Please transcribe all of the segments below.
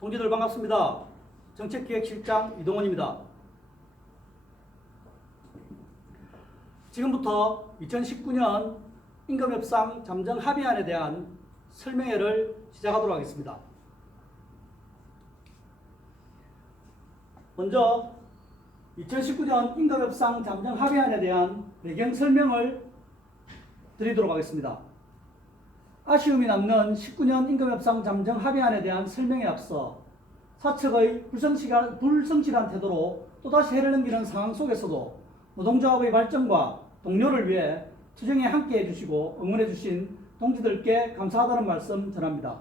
동지들 반갑습니다. 정책기획실장 이동원입니다. 지금부터 2019년 임금협상 잠정 합의안에 대한 설명회를 시작하도록 하겠습니다. 먼저 2019년 임금협상 잠정 합의안에 대한 배경 설명을 드리도록 하겠습니다. 아쉬움이 남는 19년 임금협상 잠정 합의안에 대한 설명에 앞서 사측의 불성실한 태도로 또다시 해를 넘기는 상황 속에서도 노동조합의 발전과 동료를 위해 투쟁에 함께해 주시고 응원해 주신 동지들께 감사하다는 말씀 전합니다.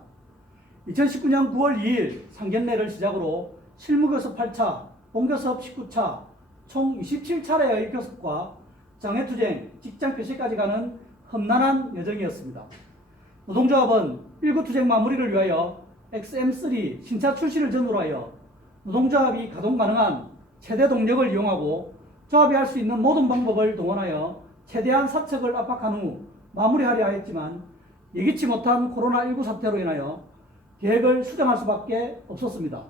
2019년 9월 2일 상견례를 시작으로 실무교섭 8차, 본교섭 19차, 총 27차례의 교섭과 장외투쟁, 직장폐쇄까지 가는 험난한 여정이었습니다. 노동조합은 1구 투쟁 마무리를 위하여 XM3 신차 출시를 전후로 하여 노동조합이 가동 가능한 최대 동력을 이용하고 조합이 할 수 있는 모든 방법을 동원하여 최대한 사측을 압박한 후 마무리하려 하였지만 예기치 못한 코로나19 사태로 인하여 계획을 수정할 수밖에 없었습니다.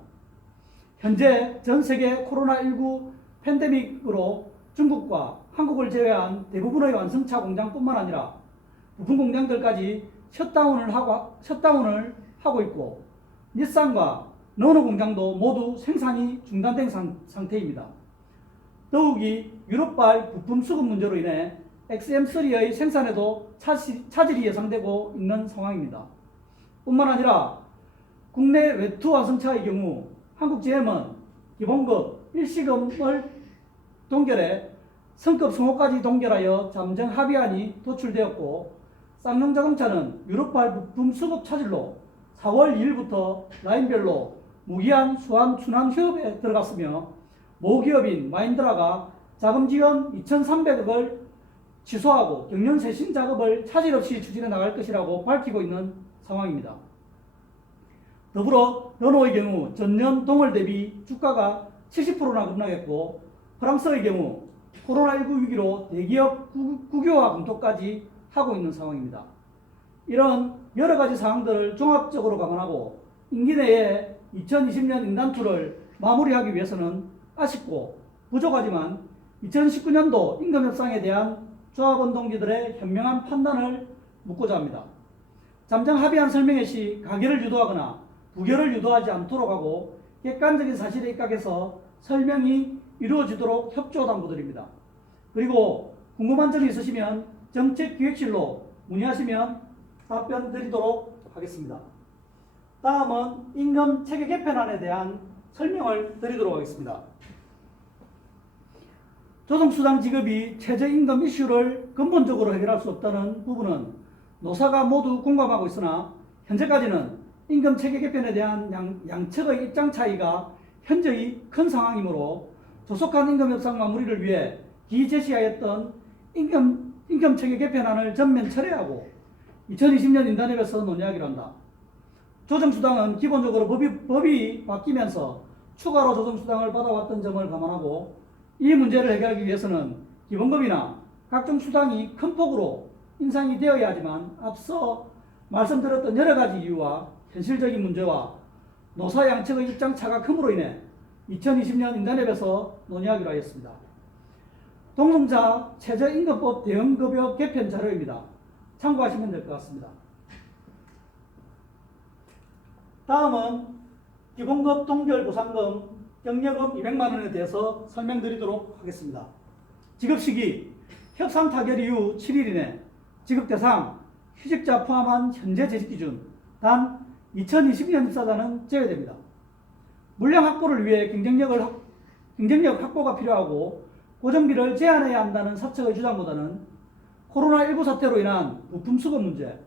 현재 전 세계 코로나19 팬데믹으로 중국과 한국을 제외한 대부분의 완성차 공장뿐만 아니라 부품 공장들까지 셧다운을 하고 있고 닛산과 르노 공장도 모두 생산이 중단된 상태입니다. 더욱이 유럽발 부품 수급 문제로 인해 XM3의 생산에도 차질이 예상되고 있는 상황입니다. 뿐만 아니라 국내 외투 완성차의 경우 한국 GM은 기본급 일시금을 동결해 성급 승호까지 동결하여 잠정 합의안이 도출되었고 쌍용자동차는 유럽발 부품 수급 차질로 4월 2일부터 라인별로 무기한 수완 순환 휴업에 들어갔으며 모기업인 마인드라가 자금 지원 2,300억을 취소하고 경련 쇄신 작업을 차질 없이 추진해 나갈 것이라고 밝히고 있는 상황입니다. 더불어 르노의 경우 전년 동월 대비 주가가 70%나 급락했고 프랑스의 경우 코로나19 위기로 대기업 국유화 검토까지 하고 있는 상황입니다. 이런 여러 가지 사항들을 종합적으로 감안하고 임기 내에 2020년 인단투를 마무리하기 위해서는 아쉽고 부족하지만 2019년도 임금협상에 대한 조합원 동지들의 현명한 판단을 묻고자 합니다. 잠정 합의안 설명회 시 가결을 유도하거나 부결을 유도하지 않도록 하고 객관적인 사실에 입각해서 설명이 이루어지도록 협조 당부드립니다. 그리고 궁금한 점이 있으시면 정책기획실로 문의하시면 답변 드리도록 하겠습니다. 다음은 임금 체계 개편안에 대한 설명을 드리도록 하겠습니다. 조정수당 지급이 최저임금 이슈를 근본적으로 해결할 수 없다는 부분은 노사가 모두 공감하고 있으나 현재까지는 임금 체계 개편에 대한 양측의 입장 차이가 현저히 큰 상황이므로 조속한 임금 협상 마무리를 위해 기재시하였던 임금 체계 개편안을 전면 철회하고 2020년 인단협에서 논의하기로 한다. 조정수당은 기본적으로 법이 바뀌면서 추가로 조정수당을 받아왔던 점을 감안하고 이 문제를 해결하기 위해서는 기본급이나 각종 수당이 큰 폭으로 인상이 되어야 하지만 앞서 말씀드렸던 여러 가지 이유와 현실적인 문제와 노사 양측의 입장 차가 큼으로 인해 2020년 인단협에서 논의하기로 하였습니다. 동성자 최저임금법 대응급여 개편 자료입니다. 참고하시면 될 것 같습니다. 다음은 기본급 동결 보상금 경력금 200만 원에 대해서 설명드리도록 하겠습니다. 지급 시기 협상 타결 이후 7일 이내 지급 대상 휴직자 포함한 현재 재직 기준 단 2020년 입사자는 제외됩니다. 물량 확보를 위해 경쟁력 확보가 필요하고 고정비를 제한해야 한다는 사측의 주장보다는 코로나19 사태로 인한 부품 수급 문제,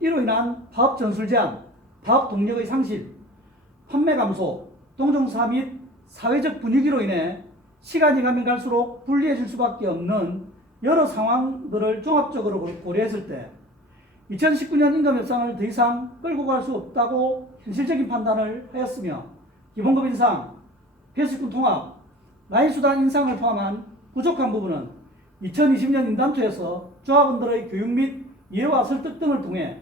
이로 인한 파업 전술 제한, 파업 동력의 상실, 판매 감소, 동종사 및 사회적 분위기로 인해 시간이 가면 갈수록 불리해질 수밖에 없는 여러 상황들을 종합적으로 고려했을 때 2019년 임금협상을 더 이상 끌고 갈 수 없다고 현실적인 판단을 하였으며 기본급 인상, 폐쇄권 통합, 라인수당 인상을 포함한 부족한 부분은 2020년 인단투에서 조합원들의 교육 및 이해와 설득 등을 통해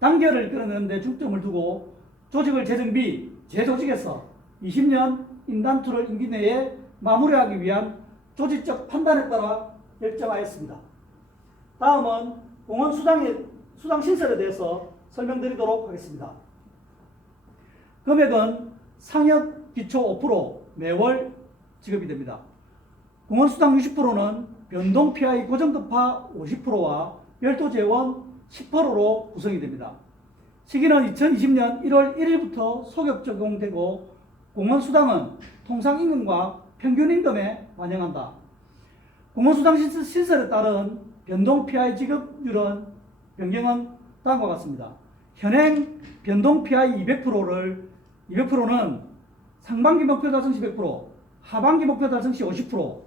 단결을 끌어내는 데 중점을 두고 조직을 재정비, 제조직에서 20년 인단투를 임기 내에 마무리하기 위한 조직적 판단에 따라 결정하였습니다. 다음은 공원 수당 신설에 대해서 설명드리도록 하겠습니다. 금액은 상여 기초 5% 매월 지급이 됩니다. 공원 수당 60%는 변동 PI 고정급파 50%와 별도 재원 10%로 구성이 됩니다. 시기는 2020년 1월 1일부터 소급 적용되고 공원 수당은 통상 임금과 평균 임금에 반영한다. 공원 수당 신설에 따른 변동 PI 지급률은 변경은 다음과 같습니다. 현행 변동 PI 200%는 상반기 목표 달성 시 100%, 하반기 목표 달성 시 50%,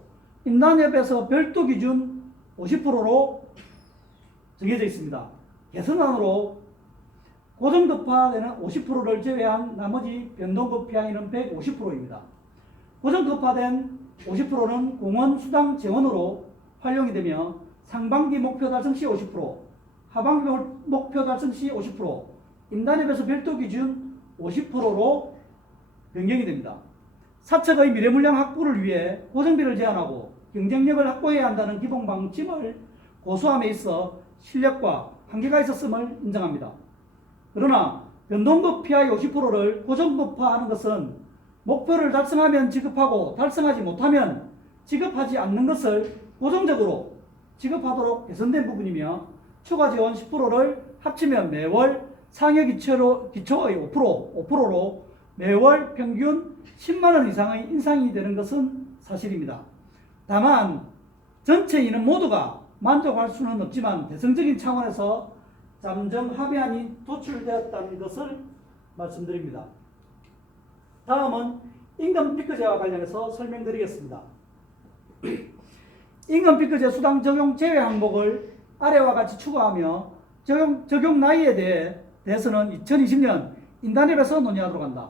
인단협에서 별도 기준 50%로 정해져 있습니다. 개선안으로 고정급파되는 50%를 제외한 나머지 변동급 PI는 150%입니다. 고정급파된 50%는 공원 수당 재원으로 활용이 되며 상반기 목표 달성 시 50%, 하반기 목표 달성 시 50%, 인단협에서 별도 기준 50%로 변경이 됩니다. 사측의 미래 물량 확보를 위해 고정비를 제한하고 경쟁력을 확보해야 한다는 기본 방침을 고수함에 있어 실력과 한계가 있었음을 인정합니다. 그러나 변동급 PI 50%를 고정급파하는 것은 목표를 달성하면 지급하고 달성하지 못하면 지급하지 않는 것을 고정적으로 지급하도록 개선된 부분이며 추가 지원 10%를 합치면 매월 상여 기초의 5%로 매월 평균 10만원 이상의 인상이 되는 것은 사실입니다. 다만 전체 인원 모두가 만족할 수는 없지만 대승적인 차원에서 잠정 합의안이 도출되었다는 것을 말씀드립니다. 다음은 임금 피크제와 관련해서 설명드리겠습니다. 임금 피크제 수당 적용 제외 항목을 아래와 같이 추가하며 적용 나이에 대해서는 2020년 인단협에서 논의하도록 한다.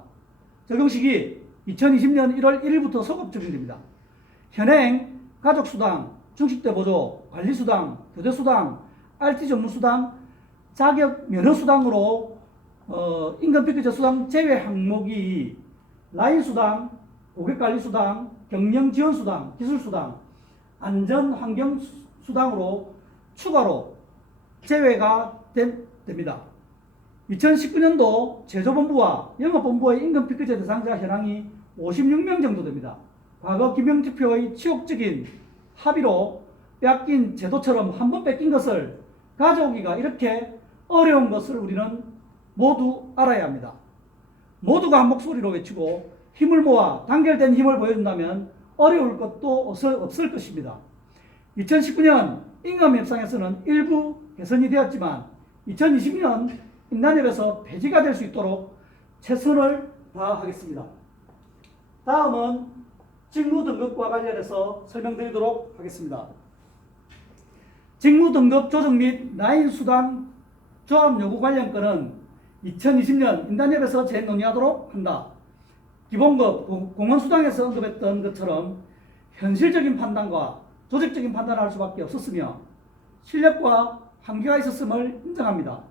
적용 시기 2020년 1월 1일부터 소급 적용됩니다. 현행 가족수당, 중식대 보조, 관리수당, 교대수당, RT 전문수당, 자격 면허수당으로 임금 피크제 수당 제외 항목이 라인수당, 고객관리수당, 경영지원수당, 기술수당, 안전환경수당으로 추가로 제외가 됩니다. 2019년도 제조본부와 영업본부의 임금 피크제 대상자 현황이 56명 정도 됩니다. 과거 김영지표의 치욕적인 합의로 뺏긴 제도처럼 한 번 뺏긴 것을 가져오기가 이렇게 어려운 것을 우리는 모두 알아야 합니다. 모두가 한 목소리로 외치고 힘을 모아 단결된 힘을 보여준다면 어려울 것도 없을 것입니다. 2019년 임금 협상에서는 일부 개선이 되었지만 2020년 인단협에서 폐지가 될 수 있도록 최선을 다하겠습니다. 다음은 직무 등급과 관련해서 설명드리도록 하겠습니다. 직무 등급 조정 및 라인 수당 조합 요구 관련 건은 2020년 인단협에서 재논의하도록 한다. 기본급 공원수당에서 언급했던 것처럼 현실적인 판단과 조직적인 판단을 할 수밖에 없었으며 실력과 한계가 있었음을 인정합니다.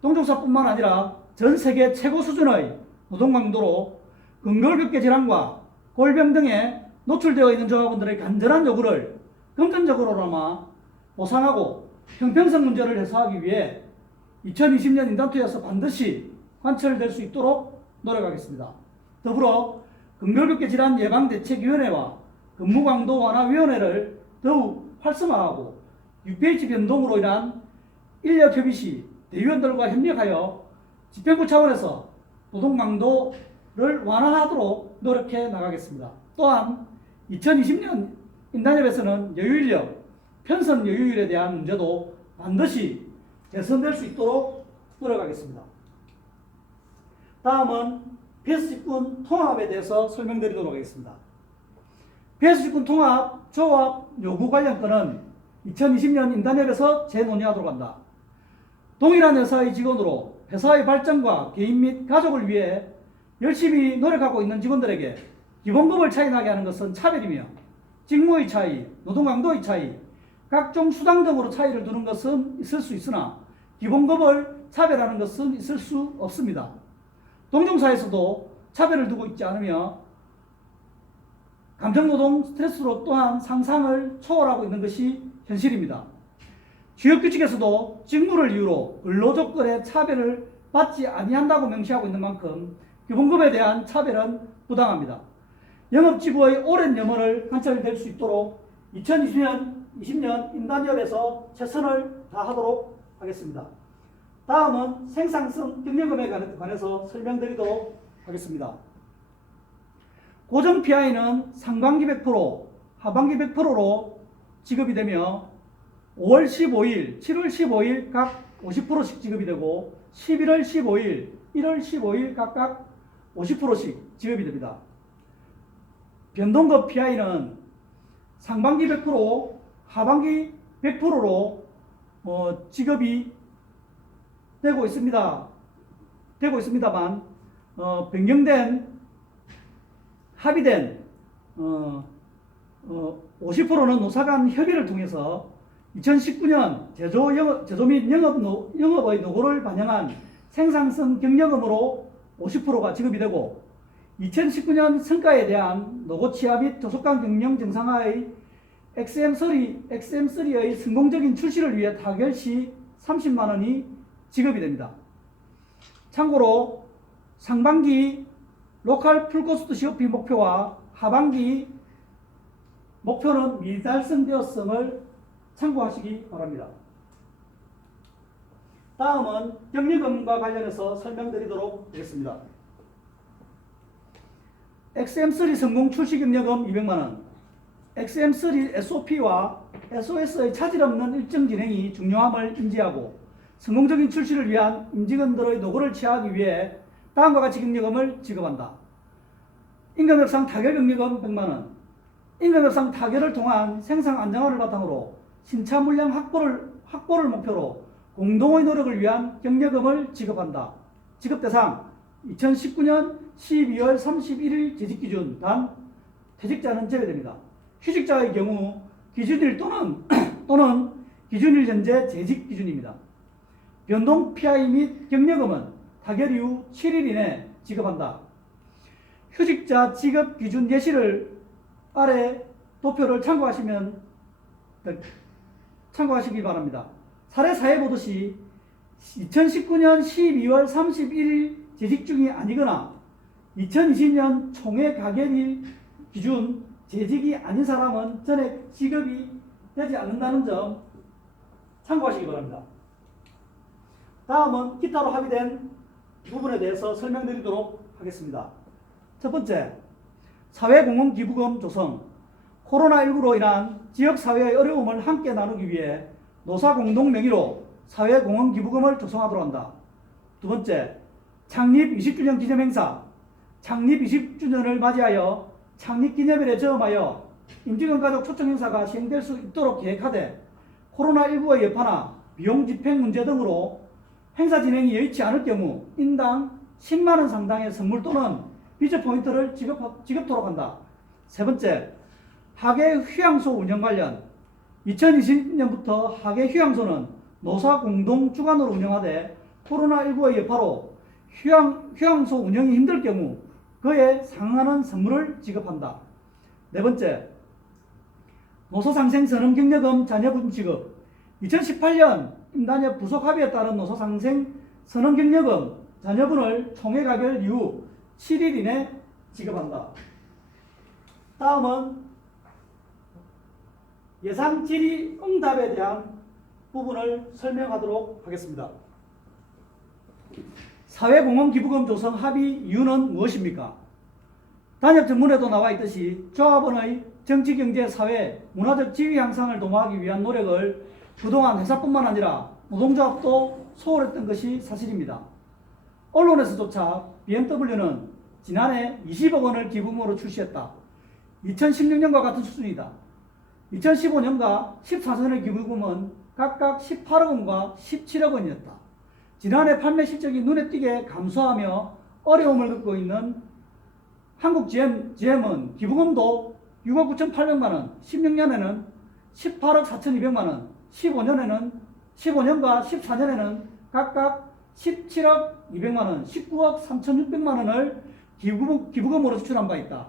동종사뿐만 아니라 전 세계 최고 수준의 노동 강도로 근골격계 질환과 골병 등에 노출되어 있는 조합원들의 간절한 요구를 금전적으로나마 보상하고 형평성 문제를 해소하기 위해 2020년 인단투에서 반드시 관철될 수 있도록 노력하겠습니다. 더불어 근골격계 질환 예방대책위원회와 근무강도 완화위원회를 더욱 활성화하고 UPH 변동으로 인한 인력협의 시 대위원들과 협력하여 집행부 차원에서 노동 강도를 완화하도록 노력해 나가겠습니다. 또한 2020년 인단협에서는 여유인력, 편선 여유율에 대한 문제도 반드시 개선될 수 있도록 노력하겠습니다. 다음은 PS직군 통합에 대해서 설명드리도록 하겠습니다. PS직군 통합 조합 요구 관련 건은 2020년 인단협에서 재논의하도록 한다. 동일한 회사의 직원으로 회사의 발전과 개인 및 가족을 위해 열심히 노력하고 있는 직원들에게 기본급을 차이나게 하는 것은 차별이며 직무의 차이, 노동 강도의 차이, 각종 수당 등으로 차이를 두는 것은 있을 수 있으나 기본급을 차별하는 것은 있을 수 없습니다. 동종사에서도 차별을 두고 있지 않으며 감정노동 스트레스로 또한 상상을 초월하고 있는 것이 현실입니다. 주역규칙에서도 직무를 이유로 근로조건의 차별을 받지 아니한다고 명시하고 있는 만큼 기본급에 대한 차별은 부당합니다. 영업지부의 오랜 염원을 관철될 수 있도록 2020년 임단협에서 최선을 다하도록 하겠습니다. 다음은 생산성 경영금에 관해서 설명드리도록 하겠습니다. 고정 PI는 상반기 100%, 하반기 100%로 지급이 되며 5월 15일, 7월 15일 각 50%씩 지급이 되고 11월 15일, 1월 15일 각각 50%씩 지급이 됩니다. 변동급 PI는 상반기 100%, 하반기 100%로 지급이 되고 있습니다만 변경된 합의된 50%는 노사 간 협의를 통해서 2019년 제조 및 영업의 노고를 반영한 생산성 경영금으로 50%가 지급이 되고 2019년 성과에 대한 노고 취하 및 조속한 경영 정상화의 XM3의 성공적인 출시를 위해 타결 시 30만 원이 지급이 됩니다. 참고로 상반기 로컬 풀코스트 COP 목표와 하반기 목표는 미달성되었음을 참고하시기 바랍니다. 다음은 경리금과 관련해서 설명드리도록 하겠습니다. XM3 성공 출시 경력금 200만원, XM3 SOP와 SOS의 차질 없는 일정 진행이 중요함을 인지하고 성공적인 출시를 위한 임직원들의 노고를 취하기 위해 다음과 같이 경력금을 지급한다. 임금협상 타결 경력금 100만원, 임금협상 타결을 통한 생산 안정화를 바탕으로 신차 물량 확보를 목표로 공동의 노력을 위한 경력금을 지급한다. 지급 대상 2019년 12월 31일 재직 기준 단 퇴직자는 제외됩니다. 휴직자의 경우 기준일 또는 기준일 현재 재직 기준입니다. 변동 PI 및 경력금은 타결 이후 7일 이내 지급한다. 휴직자 지급 기준 예시를 아래 도표를 참고하시기 바랍니다. 사례 사회 보듯이 2019년 12월 31일 재직 중이 아니거나 2020년 총회 가결일 기준 재직이 아닌 사람은 전액 지급이 되지 않는다는 점 참고하시기 바랍니다. 다음은 기타로 합의된 부분에 대해서 설명드리도록 하겠습니다. 첫 번째, 사회공헌기부금 조성. 코로나19로 인한 지역사회의 어려움을 함께 나누기 위해 노사 공동 명의로 사회공헌기부금을 조성하도록 한다. 두 번째, 창립 20주년 기념행사. 창립 20주년을 맞이하여 창립기념일에 저음하여 임직원 가족 초청 행사가 시행될 수 있도록 계획하되 코로나19의 여파나 비용 집행 문제 등으로 행사 진행이 여의치 않을 경우 인당 10만원 상당의 선물 또는 비즈 포인트를 지급토록 한다. 세 번째, 하계 휴양소 운영 관련 2020년부터 하계 휴양소는 노사 공동 주관으로 운영하되 코로나19의 여파로 휴양소 운영이 힘들 경우 그에 상응하는 선물을 지급한다. 네 번째, 노소상생 선언경력금 자녀분 지급. 2018년 임단협 부속 합의에 따른 노소상생 선언경력금 자녀분을 총회 가결 이후 7일 이내 지급한다. 다음은 예상 질의 응답에 대한 부분을 설명하도록 하겠습니다. 사회공헌기부금 조성 합의 이유는 무엇입니까? 단협 전문에도 나와 있듯이 조합원의 정치, 경제, 사회, 문화적 지위 향상을 도모하기 위한 노력을 그동안 회사뿐만 아니라 노동조합도 소홀했던 것이 사실입니다. 언론에서조차 BMW는 지난해 20억 원을 기부금으로 출시했다. 2016년과 같은 수준이다. 2015년과 14년의 기부금은 각각 18억 원과 17억 원이었다. 지난해 판매 실적이 눈에 띄게 감소하며 어려움을 겪고 있는 한국 GM은 기부금도 6억 9,800만 원, 16년에는 18억 4,200만 원, 15년과 14년에는 각각 17억 200만 원, 19억 3,600만 원을 기부금으로 지출한 바 있다.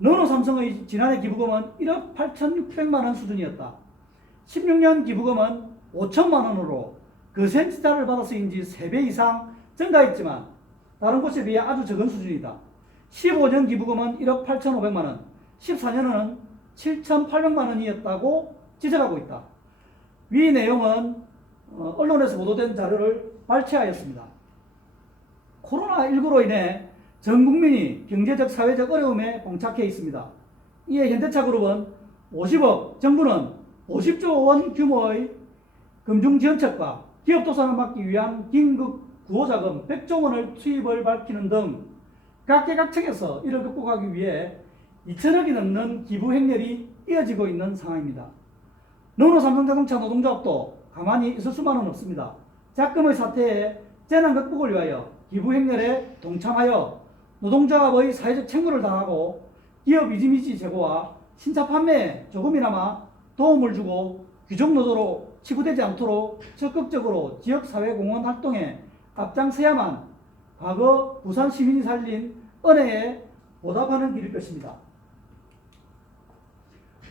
르노삼성의 지난해 기부금은 1억 8,600만 원 수준이었다. 16년 기부금은 5천만 원으로 거센 지탄을 받아서인지 3배 이상 증가했지만 다른 곳에 비해 아주 적은 수준이다. 15년 기부금은 1억 8,500만 원, 14년은 7,800만 원이었다고 지적하고 있다. 위 내용은 언론에서 보도된 자료를 발췌하였습니다. 코로나19로 인해 전 국민이 경제적, 사회적 어려움에 봉착해 있습니다. 이에 현대차그룹은 50억, 정부는 50조 원 규모의 금융지원책과 기업도산을 막기 위한 긴급 구호자금 100조 원을 투입을 밝히는 등 각계각층에서 이를 극복하기 위해 2천억이 넘는 기부 행렬이 이어지고 있는 상황입니다. 르노삼성자동차 노동조합도 가만히 있을 수만은 없습니다. 작금의 사태에 재난 극복을 위하여 기부 행렬에 동참하여 노동조합의 사회적 책무를 다하고 기업 이미지 제고와 신차 판매에 조금이나마 도움을 주고 귀족노조로 치부되지 않도록 적극적으로 지역사회공헌 활동에 앞장서야만 과거 부산 시민이 살린 은혜에 보답하는 길일 것입니다.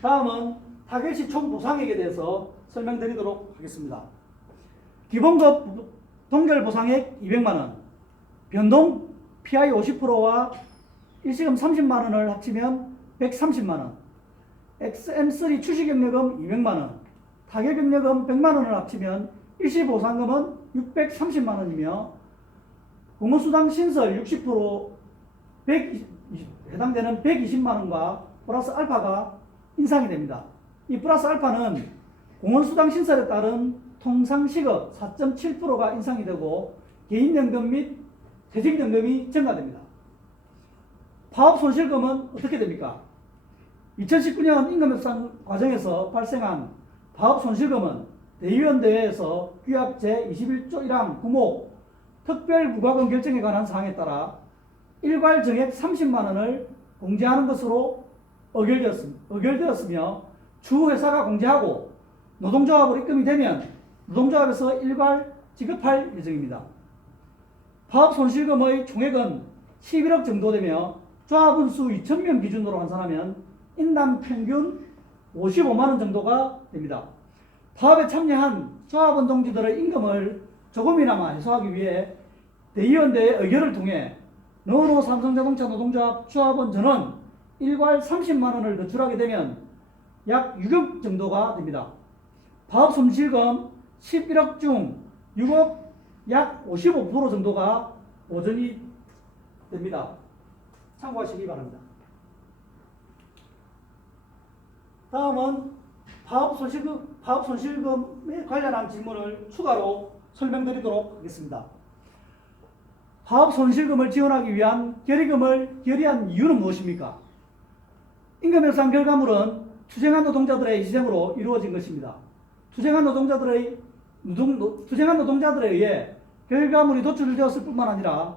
다음은 타겟시 총 보상액에 대해서 설명드리도록 하겠습니다. 기본급 동결 보상액 200만원, 변동 PI 50%와 일시금 30만원을 합치면 130만원, XM3 추시경력금 200만원, 타결경력금 100만원을 합치면 일시보상금은 630만원이며 공무수당 신설 60% 해당되는 120만원과 플러스 알파가 인상이 됩니다. 이 플러스 알파는 공원수당 신설에 따른 통상시급 4.7%가 인상이 되고 개인연금 및 퇴직연금이 증가됩니다. 파업손실금은 어떻게 됩니까? 2019년 임금협상 과정에서 발생한 파업손실금은 대의원대회에서 규약 제21조 1항 9목 특별부과금 결정에 관한 사항에 따라 일괄 정액 30만원을 공제하는 것으로 의결되었으며 주 회사가 공제하고 노동조합으로 입금이 되면 노동조합에서 일괄 지급할 예정입니다. 파업손실금의 총액은 11억 정도 되며 조합원 수 2,000명 기준으로 환산하면 인당 평균 55만원 정도가 됩니다. 파업에 참여한 조합원 동지들의 임금을 조금이나마 해소하기 위해 대의원대의 의결을 통해 르노삼성자동차 노동조합 조합원 전원 일괄 30만원을 노출하게 되면 약 6억 정도가 됩니다. 파업손실금 11억 중 6억 약 55% 정도가 보전이 됩니다. 참고하시기 바랍니다. 다음은 파업손실금에 관련한 질문을 추가로 설명드리도록 하겠습니다. 파업손실금을 지원하기 위한 결의금을 결의한 이유는 무엇입니까? 임금협상 결과물은 투쟁한 노동자들의 희생으로 이루어진 것입니다. 투쟁한 노동자들에 의해 결과물이 도출되었을 뿐만 아니라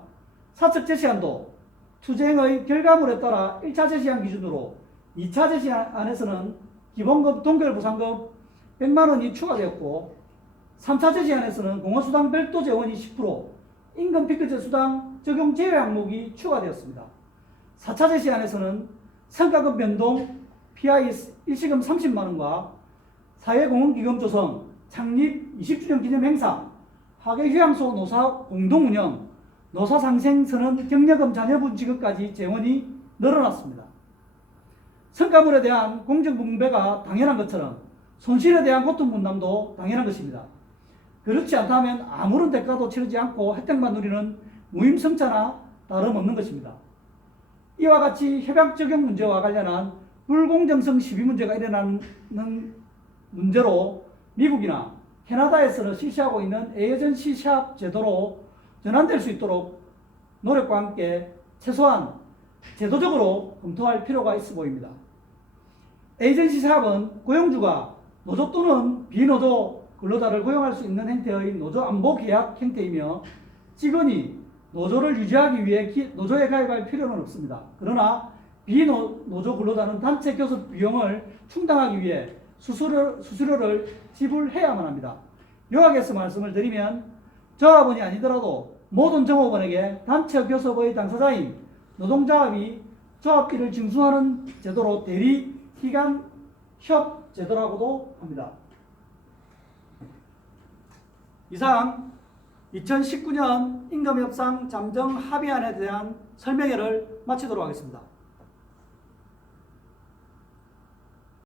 사측 제시안도 투쟁의 결과물에 따라 1차 제시안 기준으로 2차 제시안에서는 기본급 동결보상금 100만원이 추가되었고 3차 제시안에서는 공허수당 별도 재원이 10%, 임금 피크제 수당 적용 제외 항목이 추가되었습니다. 4차 제시안에서는 성과급 변동 PI 일시금 30만원과 사회공헌기금 조성, 창립 20주년 기념 행사, 학예휴양소 노사 공동운영, 노사상생선언 경력금 자녀분 지급까지 재원이 늘어났습니다. 성과물에 대한 공정분배가 당연한 것처럼 손실에 대한 고통 분담도 당연한 것입니다. 그렇지 않다면 아무런 대가도 치르지 않고 혜택만 누리는 무임승차나 다름없는 것입니다. 이와 같이 협약 적용 문제와 관련한 불공정성 시비 문제가 일어나는 문제로 미국이나 캐나다에서는 실시하고 있는 에이전시 샵 제도로 전환될 수 있도록 노력과 함께 최소한 제도적으로 검토할 필요가 있어 보입니다. 에이전시 샵은 고용주가 노조 또는 비노조 근로자를 고용할 수 있는 형태의 노조 안보 계약 형태이며 직원이 노조를 유지하기 위해 노조에 가입할 필요는 없습니다. 그러나 비노조 근로자는 단체 교섭 비용을 충당하기 위해 수수료를 지불해야만 합니다. 요약해서 말씀을 드리면 조합원이 아니더라도 모든 종업원에게 단체 교섭의 당사자인 노동자합이 조합비를 징수하는 제도로 대리 기간 협 제도라고도 합니다. 이상 2019년 임금협상 잠정 합의안에 대한 설명회를 마치도록 하겠습니다.